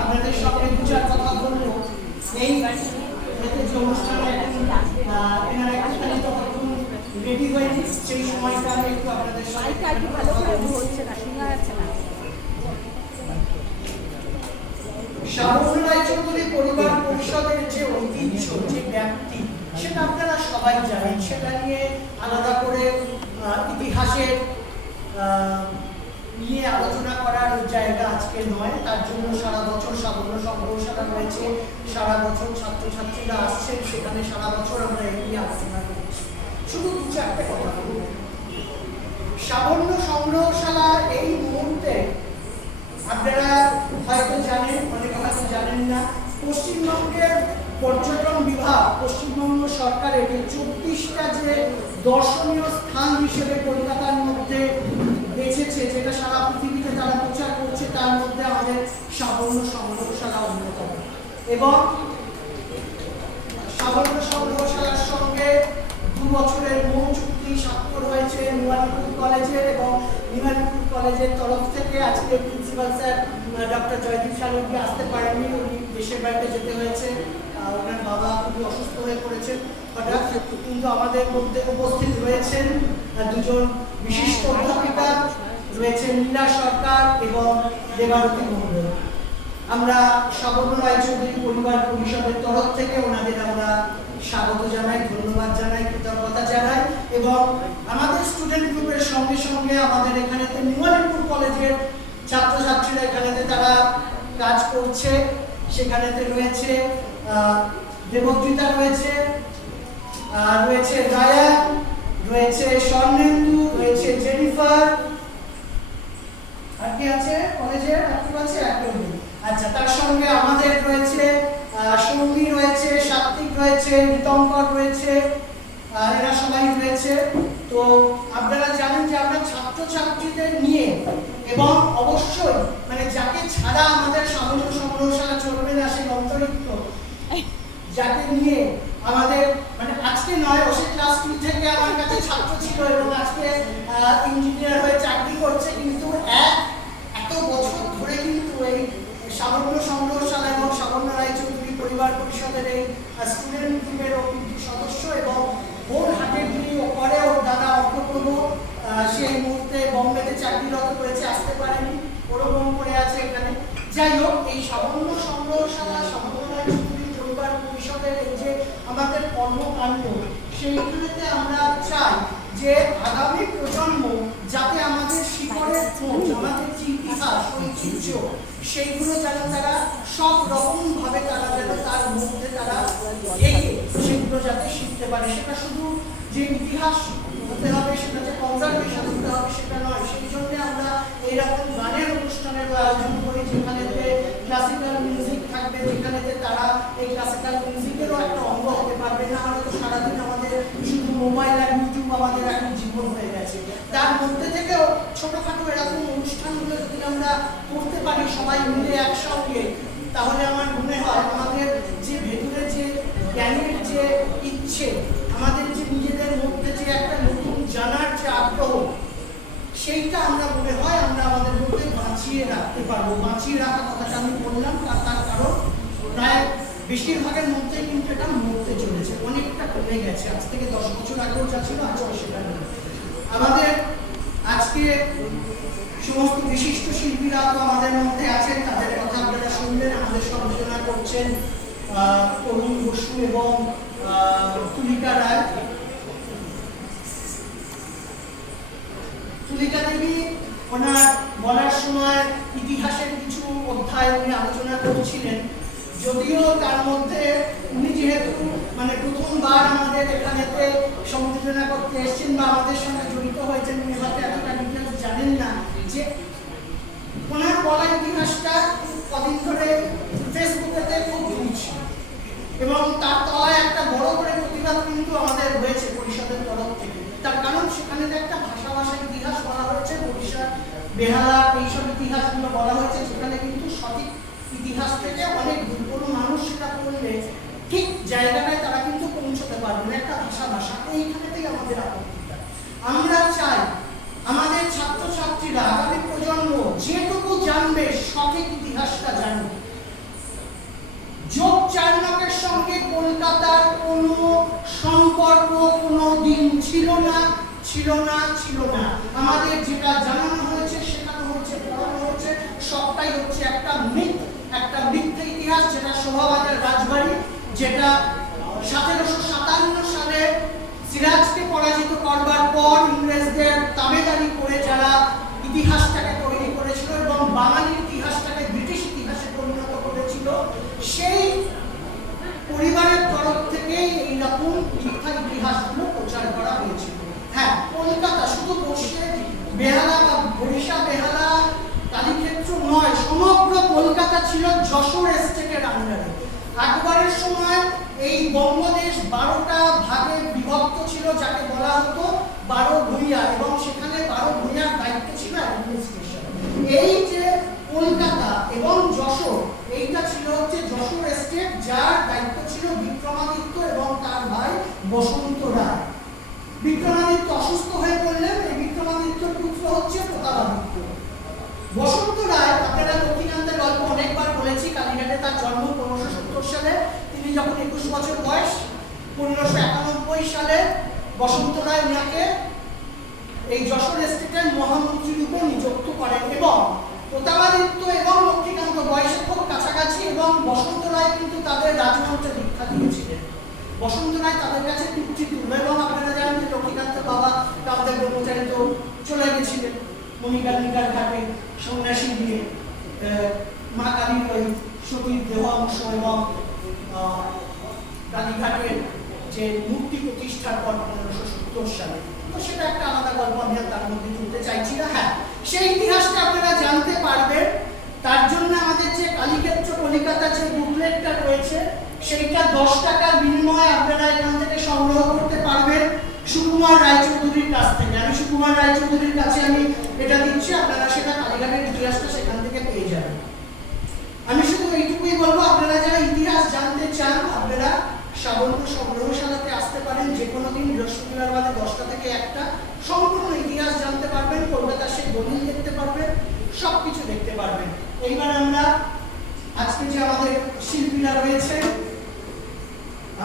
আপনাদের সঙ্গে দুচার কথা বলবো। এই যে অনুষ্ঠানে এনারা একটুখানি তখন রেডি হয়নি, সেই সময়টা আমি একটু আপনাদের সঙ্গে শাবনূর রায়চৌধুরী পরিবার পরিষদের যে ঐতিহ্য, যে ব্যাপ্তি, সেটা আপনারা সবাই জানেন। সেটা নিয়ে আলাদা করে ইতিহাসের নিয়ে আলোচনা করার জায়গা আজকে নয়। তার জন্য সারা বছর সাবর্ণ সংগ্রহশালা রয়েছে, সারা বছর ছাত্রছাত্রীরা আসছেন, সেখানে সারা বছর আমরা এই নিয়ে আলোচনা করছি। শুধু দু চারটে কথা বলব। সাবর্ণ সংগ্রহশালা এই মুহূর্তে আপনারা হয়তো জানেন, অনেকে হয়তো জানেন না, পশ্চিমবঙ্গের পর্যটন বিভাগ, পশ্চিমবঙ্গ সরকারের 24টা যে দর্শনীয় স্থান হিসেবে কলকাতার মধ্যে বেছেছে, যেটা সারা পৃথিবীতে তারা প্রচার করছে, তার মধ্যে আমাদের সাবর্ণ সংগ্রহশালা অন্যতম। এবং সাবর্ণ সংগ্রহশালার সঙ্গে 2 বছরের মূল চুক্তি স্বাক্ষর হয়েছে নিমানপুর কলেজের, এবং নিমানপুর কলেজের তরফ থেকে আজকে প্রিন্সিপাল স্যার ডক্টর জয়দীপ সালুকি আসতে পারেননি, উনি দেশের বাড়িতে যেতে হয়েছে, ওনার বাবা খুবই অসুস্থ হয়ে পড়েছেন হঠাৎ। কিন্তু আমাদের মধ্যে উপস্থিত রয়েছেন দুজন বিশিষ্ট অধ্যাপিকা, রয়েছেন লীলা সরকার এবং দেবারতী মন্ডল। আমরা সাবর্ণ রায়চৌধুরী পরিবার পরিষদের তরফ থেকে ওনাদের আমরা স্বাগত জানাই, ধন্যবাদ জানাই, কৃতজ্ঞতা জানাই। এবং আমাদের স্টুডেন্ট গ্রুপের সঙ্গে সঙ্গে আমাদের এখানেতে নিমানপুর কলেজের ছাত্রছাত্রীরা এখানেতে তারা কাজ করছে। সেখানেতে রয়েছে দেবজিতা, রয়েছে রয়েছে রায়া, রয়েছে স্বর্ণেন্দু, রয়েছে জেনিফার, আর কি আছে কলেজে, আর কি আছে একদম। আচ্ছা, তার সঙ্গে আমাদের রয়েছে সঙ্গী, রয়েছে সাত্বিক, রয়েছে ঋতঙ্কর, রয়েছে, এরা সবাই রয়েছে। তো আপনারা জানেন যে আমরা ছাত্রছাত্রীদের নিয়ে, এবং অবশ্যই মানে যাকে ছাড়া আমাদের সাবর্ণ সংগ্রহশালা চলবে না, সেই অন্তরিক্ত যাকে নিয়ে আমাদের মানে আজকে নয়, ও সে ক্লাস 2 থেকে আমার কাছে ছাত্র ছিল এবং আজকে ইঞ্জিনিয়ার হয়ে চাকরি করছে। কিন্তু এত বছর ধরে কিন্তু এই সাবর্ণ সংগ্রহশালা এবং সাবর্ণ রায়চৌধুরী পরিবার পরিষদের এই স্টুডেন্ট গ্রুপের সদস্য, এবং ওর হাতে যিনি করে ওর দাদা অর্থপ্রভ, সেই মুহূর্তে বম্বেতে চাকরিরত করেছে, আসতে পারেনি, ওরকম করে আছে এখানে। যাই হোক, এই সাবর্ণ সংগ্রহশালা, সাবর্ণ রায়চৌধুরী পরিবার পরিষদের এই যে আমাদের কর্মকাণ্ড, সেইগুলোতে আমরা চাই যে আগামী প্রজন্ম যাতে আমাদের শিকড়ের খোঁজ, আমাদের যে ইতিহাস, ঐতিহ্য, সেইগুলো যেন তারা সব রকম ভাবে তারা যেন তার মধ্যে তারা সেগুলো যাতে শিখতে পারে। সেটা শুধু যে ইতিহাস হতে হবে, সেটা যে কনজারভেশন হতে হবে, সেটা নয়। সেই জন্য আমরা এইরকম গানের অনুষ্ঠানের আয়োজন করি, যেখানেতে ক্লাসিক্যাল মিউজিক থাকবে, যেখানেতে তারা এই ক্লাসিক্যাল মিউজিকেরও একটা অঙ্গ হতে পারবে। না হলে তো সারাদিন আমাদের শুধু মোবাইল আর ইউটিউব আমাদের এখন জীবন হয়ে গেছে। তার মধ্যে থেকেও ছোটখাটো এরকম অনুষ্ঠানগুলো যদি আমরা করতে পারি সবাই মিলে একসঙ্গে, তাহলে আমার মনে হয় আমাদের যে ভেতরে যে জ্ঞানের যে ইচ্ছে, আমাদের যে নিজেদের মধ্যে যে একটা নতুন জানার যে আগ্রহ, সেইটা আমরা মনে হয় আমরা আমাদের মধ্যে বাঁচিয়ে রাখতে পারবো। বাঁচিয়ে রাখা কথাটা আমি বললাম তার কারণ প্রায় বেশিরভাগের মধ্যে কিন্তু এটা মরতে চলেছে, অনেকটা কমে গেছে। আজ থেকে 10 বছর আগেও যা ছিল আজকে সেটা নেই। আমাদের আজকে সমস্ত বিশিষ্ট শিল্পীরা তো আমাদের মধ্যে আছেন, তাদের কথা আপনারা শুনলেন। আমাদের সঞ্চালনা করছেন তরুণ বসু এবং তুলিকা রায়। তুলিকা দেবী ওনার বলার সময় ইতিহাসের কিছু অধ্যায় উনি আলোচনা করছিলেন, যদিও তার মধ্যে উনি যেহেতু মানে প্রথমবার আমাদের এখানেতে সংযোজনা করতে এসেছেন বা আমাদের সঙ্গে জড়িত হয়েছেন, উনি হয়তো এতটা ডিটেলস জানেন না যে ওনার বলা ইতিহাসটা কদিন ধরে ফেসবুকেতে খুব ঘুরছে, এবং তার তলায় একটা বড় করে প্রতিবাদ কিন্তু আমাদের হয়েছে পরিষদের তরফ থেকে। তার কারণ সেখানে একটা ভাষা ইতিহাস বলা হয়েছে, ওড়িশা, বেহালা, এইসব ইতিহাসগুলো বলা হয়েছে, যেখানে কিন্তু সঠিক ইতিহাস থেকে অনেক কোনো মানুষ সেটা পড়লে ঠিক জায়গাটায় তারা কিন্তু পৌঁছতে পারবে না। একটা ভাষা এইখানে থেকে আমাদের আপত্তিটা। আমরা চাই আমাদের ছাত্রছাত্রীরা, আগামী প্রজন্ম যেটুকু জানবে জানবে, সঠিক ইতিহাসটা জানো। যোগ চার্নকের সঙ্গে কলকাতার কোনো সম্পর্ক কোনো দিন ছিল না, ছিল না, ছিল না। আমাদের যেটা জানানো হয়েছে, শেখানো হচ্ছে, পড়ানো হচ্ছে, সবটাই হচ্ছে একটা মিথ, একটা মিথ্যে ইতিহাস, যেটা শোভাবাজার রাজবাড়ি, যেটা 1757 সালে সিরাজকে পরাজিত করবার পর ইংরেজদের তাবেদারি করে যারা ইতিহাসটাকে তৈরি করেছিল এবং বাঙালির ইতিহাসটাকে ব্রিটিশ ইতিহাসে পরিণত করেছিল, সেই পরিবারের তরফ থেকে এইরকম মিথ্যা ইতিহাসগুলো প্রচার করা হয়েছিল। হ্যাঁ, কলকাতা শুধু বসে বেহালা বা বরিশা বেহালা কালীক্ষেত্র নয়, সমগ্র কলকাতা ছিল যশোর এস্টেটের আন্ডারে। আকবরের সময় এই বঙ্গদেশ 12টা ভাগে বিভক্ত ছিল, যাকে বলা হতো 12 ভূঁইয়া, এবং সেখানে 12 ভূঁইয়ার দায়িত্ব ছিল অ্যাডমিনিস্ট্রেশন। এই যে কলকাতা এবং যশোর, এইটা ছিল হচ্ছে যশোর এস্টেট, যার দায়িত্ব ছিল বিক্রমাদিত্য এবং তার ভাই বসন্ত রায়। বিক্রমাদিত্য অসুস্থ হয়ে পড়লেন, এই বিক্রমাদিত্যর পুত্র হচ্ছে প্রতাপাদিত্য। বসন্ত রায়, আপনারা লক্ষ্মীকান্তের গল্প অনেকবার বলেছি, কালীঘাটে তার জন্ম 1570 সালে। তিনি যখন 21 বছর বয়স, 1591 সালে বসন্ত রায় ওনাকে এই যশোর এস্টেটের মহামন্ত্রী রূপে নিযুক্ত করেন, এবং প্রতাপাদিত্য এবং লক্ষ্মীকান্ত বয়সে খুব কাছাকাছি, এবং বসন্ত রায় কিন্তু তাদের রাজমন্ত্রে দীক্ষা দিয়েছিলেন। বসন্ত রায় তাদের কাছে পিতৃতুল্য, এবং আপনারা জানেন যে লক্ষ্মীকান্তের বাবা কামদেব ব্রহ্মচারী তো চলে গেছিলেন মণিকার্ণিকার ঘাটে সন্ন্যাসী দিয়ে মা কালীর ওই সতীর দেহ অংশ এবং কালীঘাটের যে মূর্তি প্রতিষ্ঠার পর 1570 সালে। তো সেটা একটা আলাদা গল্প, আমি তার মধ্যে তুলতে চাইছি না। হ্যাঁ, সেই ইতিহাসটা আপনারা জানতে পারবেন। তার জন্য আমাদের যে কালীক্ষেত্র কলিকাতা যে বুকলেটটা রয়েছে, সেইটা 10 টাকার বিনিময়ে আপনারা এখান থেকে সংগ্রহ করতে পারবেন সুকুমার রায়চৌধুরীর কাছ থেকে। আমি সুকুমার রায়চৌধুরীর কাছে আমি এটা দিচ্ছি, আপনারা সেটা কালীঘাটের ইতিহাসটা সেখান থেকে পেয়ে যাবেন। আমি শুধু এইটুকুই বলবো, আপনারা যারা ইতিহাস জানতে চান, আপনারা সাবন্ত সংগ্রহশালাতে আসতে পারেন যে কোনো দিন, বৃহস্পতিবার বাদে 10টা থেকে 1টা। সম্পূর্ণ ইতিহাস জানতে পারবেন, কলকাতার সেই দলিল দেখতে পারবেন, সবকিছু দেখতে পারবেন। এইবার আমরা আজকে যে আমাদের শিল্পীরা রয়েছে